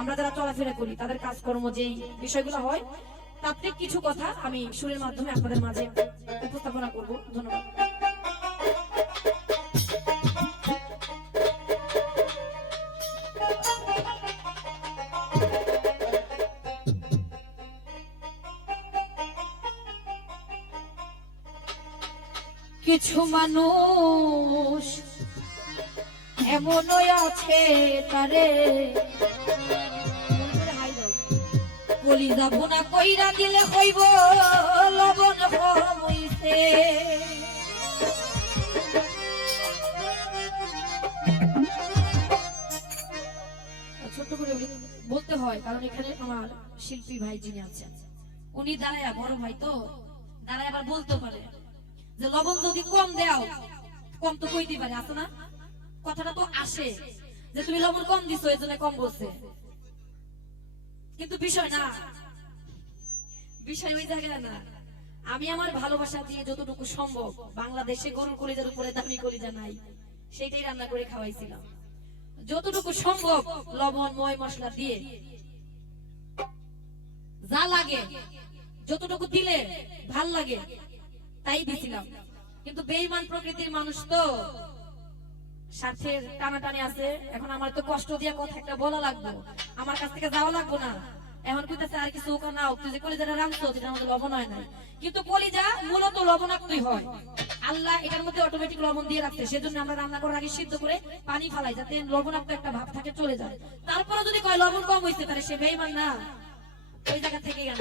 আমরা যারা চলাফেরা করি, তাদের কাজকর্ম যেই বিষয়গুলো হয় তাত্ত্বিক কিছু কথা আমি সুরের মাধ্যমে আপনাদের মাঝে উপস্থাপনা করব। ধন্যবাদ। কিছু মানুষ এমনই আছে তারে? কলিজা ভুনা কইরা দিলে লবণ হইছে। ছোট্ট করে বলতে হয়, কারণ এখানে আমার শিল্পী ভাই যিনি আছেন, উনি দাঁড়ায়, বড় ভাই তো, দাঁড়ায় আবার বলতে পারে যে, লবণ যদি কম দেও, কম তো কইতে পারে, আছে না? কথাটা তো আসে যে তুমি লবণ কম দিছো এই জন্য কম বলছে। কিন্তু বিষয় না। বিষয় ওই জায়গায় না। আমি আমার ভালোবাসা দিয়ে যতটুকু সম্ভব বাংলাদেশে গরুর কলিজার উপরে দামি কলিজা নাই, সেইটাই রান্না করে খাওয়াইছিলাম। যতটুকু সম্ভব লবণ, ময় মশলা দিয়ে যা লাগে, যতটুকু দিলে ভালো লাগে, তাই দিছিলাম। কিন্তু বেইমান প্রকৃতির মানুষ তো স্বার্থের টানাটানি আছে। এখন আমার তো কষ্ট দিয়ে কথা একটা বলা লাগবে। আমার কাছ থেকে যাওয়া লাগবো না। এখন কইতেছে, আর কিছু ওকা নাও তুই যে কলিজাটা রাখছো যেটা আমাদের লবণ হয় নাই। কিন্তু কলিজা মূলত লবণাক্তই হয়। আল্লাহ এটার মধ্যে অটোমেটিক লবণ দিয়ে রাখছে। সেজন্য আমরা রান্না করার আগে সিদ্ধ করে পানি ফালাই, যাতে লবণাক্ত একটা ভাব থাকে, চলে যায়। তারপরে যদি কয় লবণ কম হইতে পারে সে বেইমান না। ওই জায়গা থেকে গেল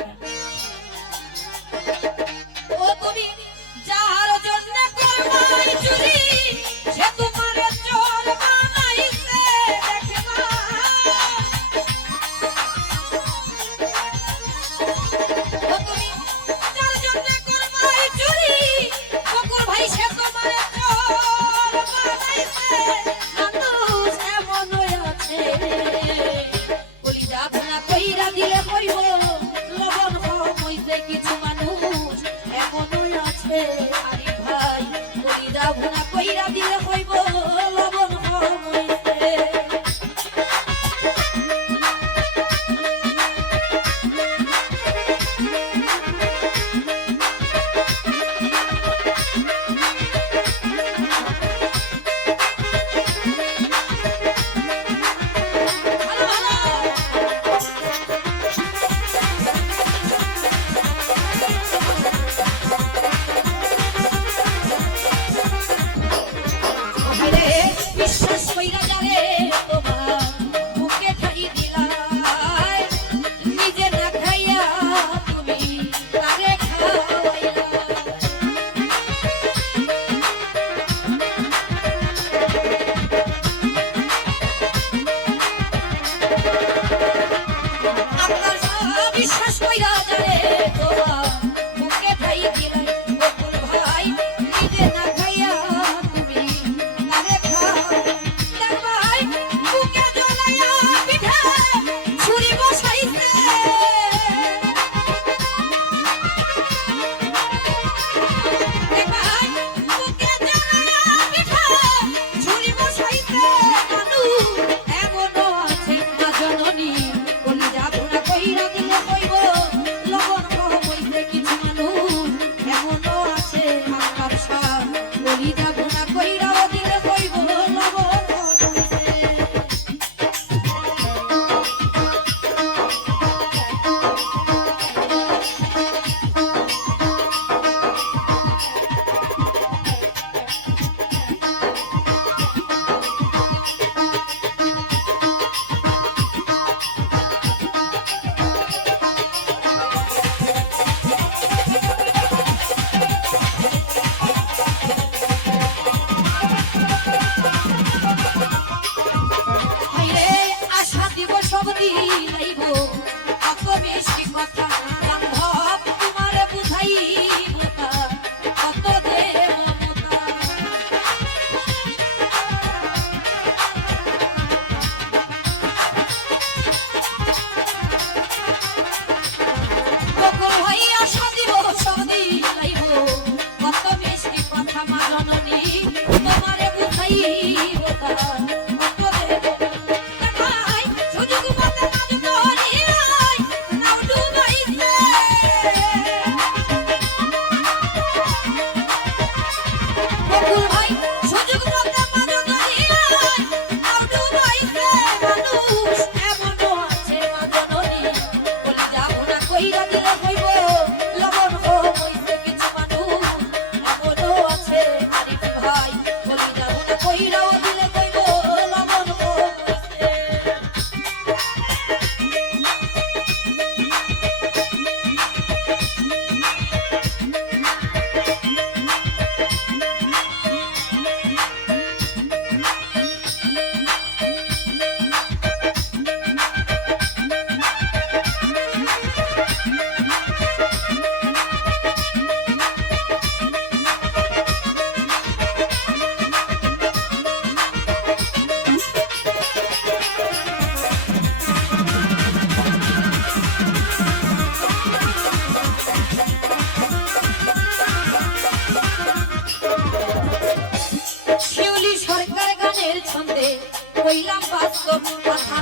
I'm not no.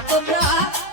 তোমরা।